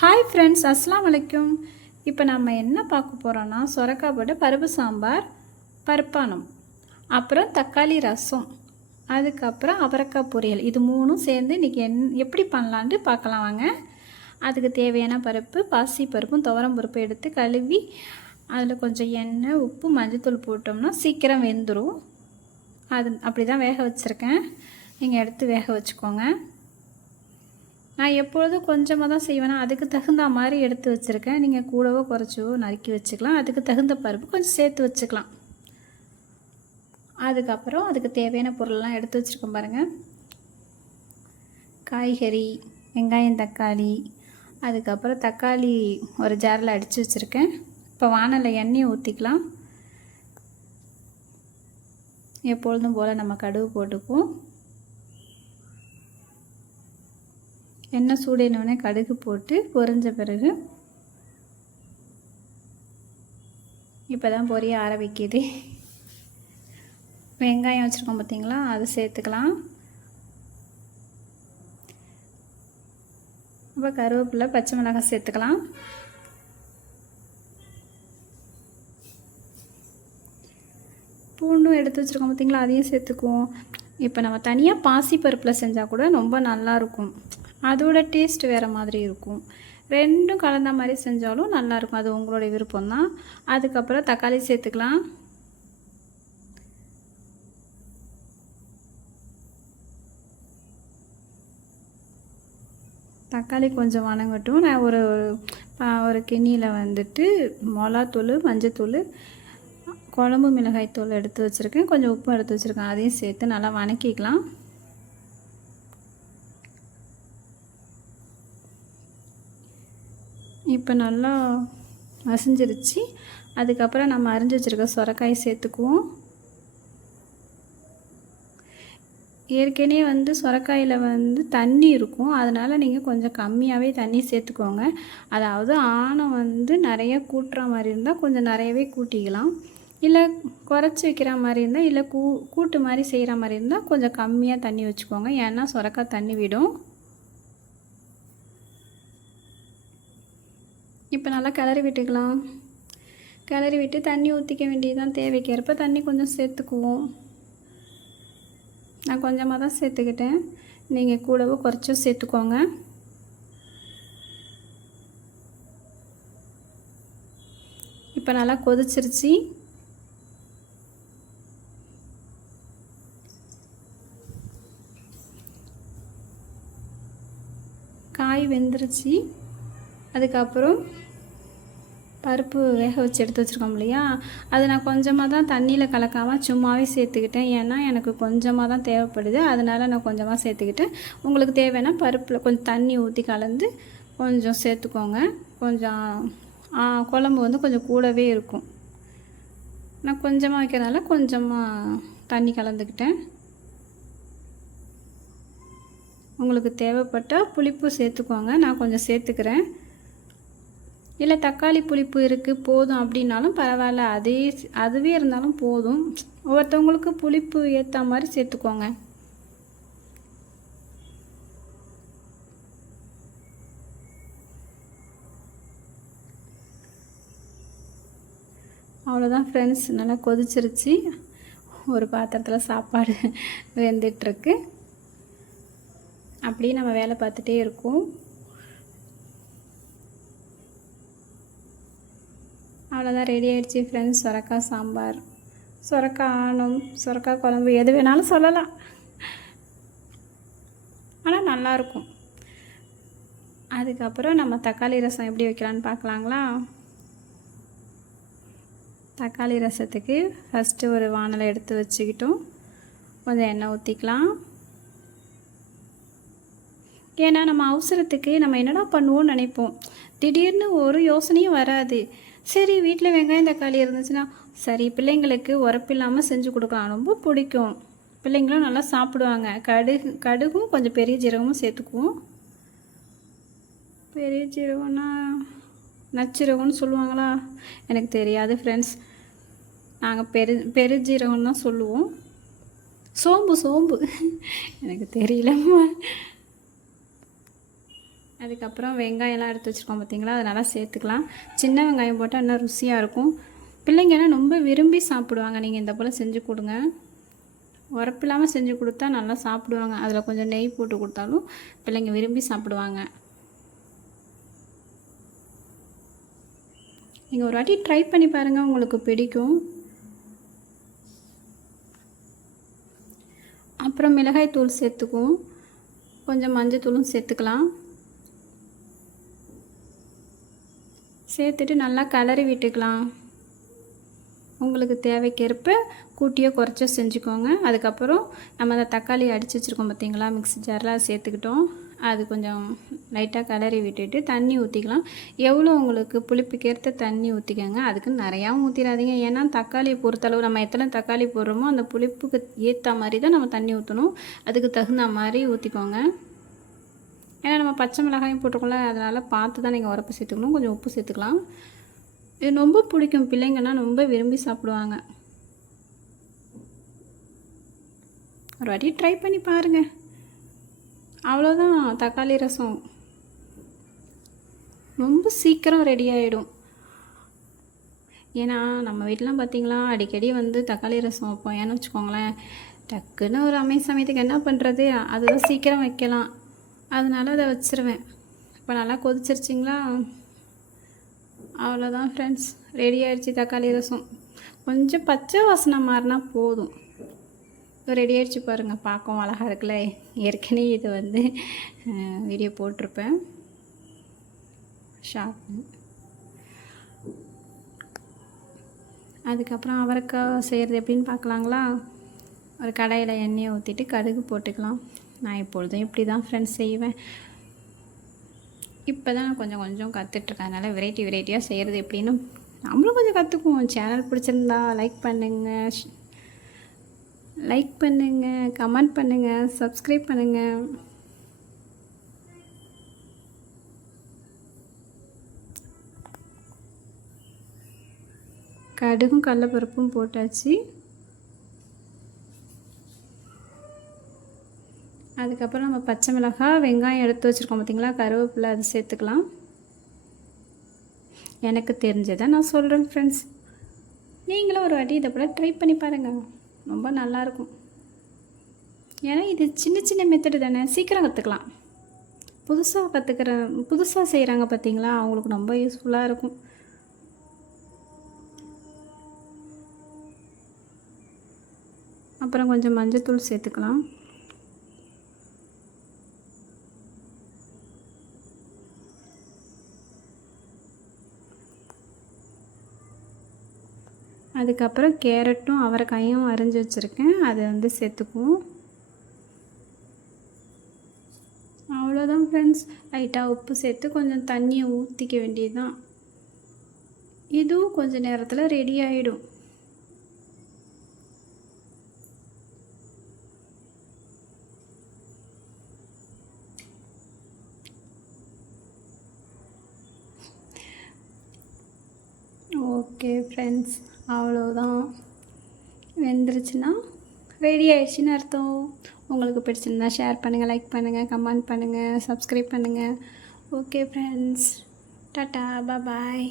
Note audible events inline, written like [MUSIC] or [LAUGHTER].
Hi friends அஸ்லாம் வலைக்கும் இப்போ நம்ம என்ன பார்க்க போகிறோன்னா சொரக்காய் போட்டு பருப்பு சாம்பார் பருப்பானம் அப்புறம் தக்காளி ரசம் அதுக்கப்புறம் அவரைக்காய் பொரியல். இது மூணும் சேர்ந்து இன்றைக்கி என் எப்படி பண்ணலான்ட்டு பார்க்கலாம் வாங்க. அதுக்கு தேவையான பருப்பு பாசி பருப்பும் துவரம் பருப்பு எடுத்து கழுவி அதில் கொஞ்சம் எண்ணெய் உப்பு மஞ்சத்தூள் போட்டோம்னா சீக்கிரம் வெந்துடும் அது அப்படி தான் வேக வச்சுருக்கேன். நீங்கள் எடுத்து வேக வச்சுக்கோங்க. நான் எப்பொழுதும் கொஞ்சமாக தான் செய்வேனா அதுக்கு தகுந்த மாதிரி எடுத்து வச்சுருக்கேன். நீங்கள் கூடவோ குறைச்சோ நறுக்கி வச்சுக்கலாம். அதுக்கு தகுந்த பருப்பு கொஞ்சம் சேர்த்து வச்சுக்கலாம். அதுக்கப்புறம் அதுக்கு தேவையான பொருள்லாம் எடுத்து வச்சுருக்கோம் பாருங்கள் காய்கறி வெங்காயம் தக்காளி. அதுக்கப்புறம் தக்காளி ஒரு ஜாரில் அடித்து வச்சுருக்கேன். இப்போ வானலில் எண்ணெயை ஊற்றிக்கலாம் எப்பொழுதும் போல் நம்ம கடுகு போட்டுக்குவோம். எண்ணெய் சூடினோடனே கடுகு போட்டு பொரிஞ்ச பிறகு இப்போ தான் பொரிய ஆரம்பிக்குது. வெங்காயம் வச்சுருக்கோம் பார்த்தீங்களா அது சேர்த்துக்கலாம். இப்போ கருவேப்பிலை பச்சை மிளகாய் சேர்த்துக்கலாம். பூண்டும் எடுத்து வச்சுருக்கோம் பார்த்தீங்களா அதையும் சேர்த்துக்குவோம். இப்போ நம்ம தனியாக பாசி பருப்பில் செஞ்சால் கூட ரொம்ப நல்லாயிருக்கும் அதோட டேஸ்ட் வேறு மாதிரி இருக்கும். ரெண்டும் கலந்த மாதிரி செஞ்சாலும் நல்லாயிருக்கும் அது உங்களோட விருப்பம் தான் அதுக்கப்புறம் தக்காளி சேர்த்துக்கலாம். தக்காளி கொஞ்சம் வணங்கட்டும். நான் ஒரு ஒரு கிண்ணியில் வந்துட்டு மிளகாத்தூள் மஞ்சத்தூள் குழம்பு மிளகாய் தூள் எடுத்து வச்சுருக்கேன். கொஞ்சம் உப்பு எடுத்து வச்சுருக்கேன். அதையும் சேர்த்து நல்லா வணக்கிக்கலாம். இப்போ நல்லா மசிஞ்சிருச்சு அதுக்கப்புறம் நம்ம அரிஞ்சு வச்சுருக்க சொரக்காய் சேர்த்துக்குவோம். ஏற்கனவே வந்து சொரக்காயில் வந்து தண்ணி இருக்கும். அதனால் நீங்கள் கொஞ்சம் கம்மியாகவே தண்ணி சேர்த்துக்கோங்க. அதாவது ஆணம் வந்து நிறைய கூட்டுற மாதிரி இருந்தால் கொஞ்சம் நிறையவே கூட்டிக்கலாம். இல்லை குறைச்சி வைக்கிற மாதிரி இருந்தால் இல்லை கூ கூட்டு மாதிரி செய்கிற மாதிரி இருந்தால் கொஞ்சம் கம்மியாக தண்ணி வச்சுக்கோங்க. ஏன்னா சொரக்காய் தண்ணி விடும். இப்போ நல்லா கிளறி விட்டுக்கலாம். கிளறி விட்டு தண்ணி ஊற்றிக்க வேண்டியதுதான் தேவைக்கேற்ப தண்ணி கொஞ்சம் சேர்த்துக்குவோம். நான் கொஞ்சமாக தான் சேர்த்துக்கிட்டேன். நீங்கள் கூடவோ குறைச்சோ சேர்த்துக்கோங்க. இப்போ நல்லா கொதிச்சிருச்சு. வெந்துருச்சு. அதுக்கப்புறம் பருப்பு வேக வச்சு எடுத்து வச்சுருக்கோம் இல்லையா? அது நான் கொஞ்சமாக தான் தண்ணியில் கலக்காமல் சும்மாவே சேர்த்துக்கிட்டேன். ஏன்னா எனக்கு கொஞ்சமாக தான் தேவைப்படுது. அதனால் நான் கொஞ்சமாக சேர்த்துக்கிட்டேன் உங்களுக்கு தேவைன்னா பருப்பில் கொஞ்சம் தண்ணி ஊற்றி கலந்து கொஞ்சம் சேர்த்துக்கோங்க. கொஞ்சம் குழம்பு வந்து கொஞ்சம் கூடவே இருக்கும். நான் கொஞ்சமாக வைக்கிறனால கொஞ்சமாக தண்ணி கலந்துக்கிட்டேன். உங்களுக்கு தேவைப்பட்டால் புளிப்பு சேர்த்துக்கோங்க. நான் கொஞ்சம் சேர்த்துக்கிறேன். இல்லை தக்காளி புளிப்பு இருக்குது போதும் அப்படின்னாலும் பரவாயில்ல. அதே அதுவே இருந்தாலும் போதும். ஒவ்வொருத்தவங்களுக்கு புளிப்பு ஏற்ற மாதிரி சேர்த்துக்கோங்க. அவ்வளோதான் ஃப்ரெண்ட்ஸ் நல்லா கொதிச்சிருச்சு. ஒரு பாத்திரத்தில் சாப்பாடு [LAUGHS] வெந்துட்டுருக்கு. அப்படியே நம்ம வேலை பார்த்துட்டே இருக்கோம். அவ்வளோதான் ரெடி ஆகிடுச்சி ஃப்ரெண்ட்ஸ் சொரக்காய் சாம்பார் சொரக்காய் ஆணும் சொரக்காய் குழம்பு எது வேணாலும் சொல்லலாம். ஆனால் நல்லாயிருக்கும் அதுக்கப்புறம் நம்ம தக்காளி ரசம் எப்படி வைக்கலான்னு பார்க்கலாங்களா? தக்காளி ரசத்துக்கு ஃபஸ்ட்டு ஒரு வானலை எடுத்து வச்சுக்கிட்டோம். கொஞ்சம் எண்ணெய் ஊற்றிக்கலாம் ஏன்னா நம்ம அவசரத்துக்கு நம்ம என்னடா பண்ணுவோம்னு நினைப்போம். திடீர்னு ஒரு யோசனையும் வராது. சரி வீட்டில் வெங்காயம் தக்காளி இருந்துச்சுன்னா சரி பிள்ளைங்களுக்கு உரப்பில்லாமல் செஞ்சு கொடுக்கலாம். ரொம்ப பிடிக்கும். பிள்ளைங்களும் நல்லா சாப்பிடுவாங்க. கடுகு கடுகும் கொஞ்சம் பெரிய ஜீரகமும் சேர்த்துக்குவோம். பெரிய ஜீரகம்னா நச்சீரகம்னு சொல்லுவாங்களா? எனக்கு தெரியாது ஃப்ரெண்ட்ஸ் நாங்கள் பெரு பெருஜீரகம் தான் சொல்லுவோம். சோம்பு சோம்பு. எனக்கு தெரியலம்மா. அதுக்கப்புறம் வெங்காயம்லாம் எடுத்து வச்சுருக்கோம் பார்த்தீங்களா? அதை நல்லா சேர்த்துக்கலாம். சின்ன வெங்காயம் போட்டால் இன்னும் ருசியாக இருக்கும். பிள்ளைங்கன்னா ரொம்ப விரும்பி சாப்பிடுவாங்க. நீங்கள் இந்த போல் செஞ்சு கொடுங்க. உரப்பு இல்லாமல் செஞ்சு கொடுத்தா நல்லா சாப்பிடுவாங்க. அதில் கொஞ்சம் நெய் போட்டு கொடுத்தாலும் பிள்ளைங்க விரும்பி சாப்பிடுவாங்க. நீங்கள் ஒரு வாட்டி ட்ரை பண்ணி பாருங்கள் உங்களுக்கு பிடிக்கும். அப்புறம் மிளகாய் தூள் சேர்த்துக்குவோம். கொஞ்சம் மஞ்சள் தூளும் சேர்த்துக்கலாம். சேர்த்துட்டு நல்லா கலரி விட்டுக்கலாம். உங்களுக்கு தேவைக்கேற்ப கூட்டியோ குறைச்சோ செஞ்சுக்கோங்க. அதுக்கப்புறம் நம்ம அந்த தக்காளி அடித்து வச்சுருக்கோம் பார்த்தீங்களா மிக்ஸி ஜாரில் சேர்த்துக்கிட்டோம். அது கொஞ்சம் லைட்டாக கலரி விட்டுட்டு தண்ணி ஊற்றிக்கலாம் எவ்வளோ உங்களுக்கு புளிப்புக்கேற்ற தண்ணி ஊற்றிக்கோங்க அதுக்கு நிறையாவும் ஊற்றிடாதீங்க ஏன்னா தக்காளியை பொறுத்தளவு நம்ம எத்தனை தக்காளி போடுறோமோ அந்த புளிப்புக்கு ஏற்ற மாதிரி தான் நம்ம தண்ணி ஊற்றணும் அதுக்கு தகுந்த மாதிரி ஊற்றிக்கோங்க ஏன்னா நம்ம பச்சை மிளகாயும் போட்டிருக்கோம்ல அதனால் பார்த்து தான் நீங்கள் உரப்பு சேர்த்துக்கணும். கொஞ்சம் உப்பு சேர்த்துக்கலாம். இது ரொம்ப பிடிக்கும். பிள்ளைங்கன்னா ரொம்ப விரும்பி சாப்பிடுவாங்க. ஒரு வாட்டி ட்ரை பண்ணி பாருங்கள் அவ்வளோதான் தக்காளி ரசம். ரொம்ப சீக்கிரம் ரெடி ஆகிடும் ஏன்னா நம்ம வீட்டிலாம் பார்த்திங்களா அடிக்கடி வந்து தக்காளி ரசம் வைப்போம். ஏன்னு வச்சுக்கோங்களேன் டக்குன்னு ஒரு அமைய சமயத்துக்கு என்ன பண்ணுறது அதுதான் சீக்கிரம் வைக்கலாம். அதனால அதை வச்சுருவேன். இப்போ நல்லா கொதிச்சிருச்சிங்களா? அவ்வளோதான் ஃப்ரெண்ட்ஸ் ரெடி ஆயிடுச்சு தக்காளி ரசம். கொஞ்சம் பச்சை வாசனை மாறினா போதும். ரெடி ஆயிடுச்சு பாருங்கள் பார்க்கவும் அழகாக இருக்குல்ல. ஏற்கனவே இது வந்து வீடியோ போட்டிருப்பேன். ஷார்ட் அதுக்கப்புறம் அவரைக்காய் செய்கிறது எப்படின்னு பார்க்கலாங்களா? ஒரு கடையில் எண்ணெயை ஊற்றிட்டு கடுகு போட்டுக்கலாம். நான் எப்பொழுதும் இப்படி தான் ஃப்ரெண்ட்ஸ் செய்வேன். இப்போ தான் கொஞ்சம் கொஞ்சம் கற்றுட்ருக்கேன் அதனால் வெரைட்டி வெரைட்டியாக செய்கிறது எப்படின்னு நம்மளும் கொஞ்சம் கற்றுக்குவோம் சேனல் பிடிச்சிருந்தா லைக் பண்ணுங்கள் லைக் பண்ணுங்கள் கமெண்ட் பண்ணுங்கள் சப்ஸ்கிரைப் பண்ணுங்கள் கடுகும் கடலப்பருப்பும் போட்டாச்சு. அதுக்கப்புறம் நம்ம பச்சை மிளகாய் வெங்காயம் எடுத்து வச்சுருக்கோம் பார்த்திங்களா? கருவேப்பிலை அது சேர்த்துக்கலாம். எனக்கு தெரிஞ்சதை நான் சொல்கிறேன் ஃப்ரெண்ட்ஸ் நீங்களும் ஒரு வாட்டி இதை போல் ட்ரை பண்ணி பாருங்கள் ரொம்ப நல்லாயிருக்கும் ஏன்னா இது சின்ன சின்ன மெத்தடு தானே. சீக்கிரம் கற்றுக்கலாம் புதுசாக கற்றுக்கிற புதுசாக செய்கிறாங்க பார்த்தீங்களா? அவங்களுக்கு ரொம்ப யூஸ்ஃபுல்லாக இருக்கும். அப்புறம் கொஞ்சம் மஞ்சத்தூள் சேர்த்துக்கலாம். அதுக்கப்புறம் கேரட்டும் அவரைக்காயும் அரைஞ்சி வச்சுருக்கேன். அதை வந்து சேர்த்துக்குவோம். அவ்வளோதான் ஃப்ரெண்ட்ஸ் லைட்டாக உப்பு சேர்த்து கொஞ்சம் தண்ணியை ஊற்றிக்க வேண்டியது தான் இதுவும் கொஞ்சம் நேரத்தில் ரெடி ஆகிடும் ஓகே ஃப்ரெண்ட்ஸ் அவ்வளோதான் வெந்துருச்சுன்னா ரெடி ஆயிடுச்சுன்னு அர்த்தம். உங்களுக்கு பிடிச்சிருந்தா ஷேர் பண்ணுங்கள் லைக் பண்ணுங்கள் கமெண்ட் பண்ணுங்கள் சப்ஸ்கிரைப் பண்ணுங்கள் ஓகே ஃப்ரெண்ட்ஸ் டாட்டா பாய்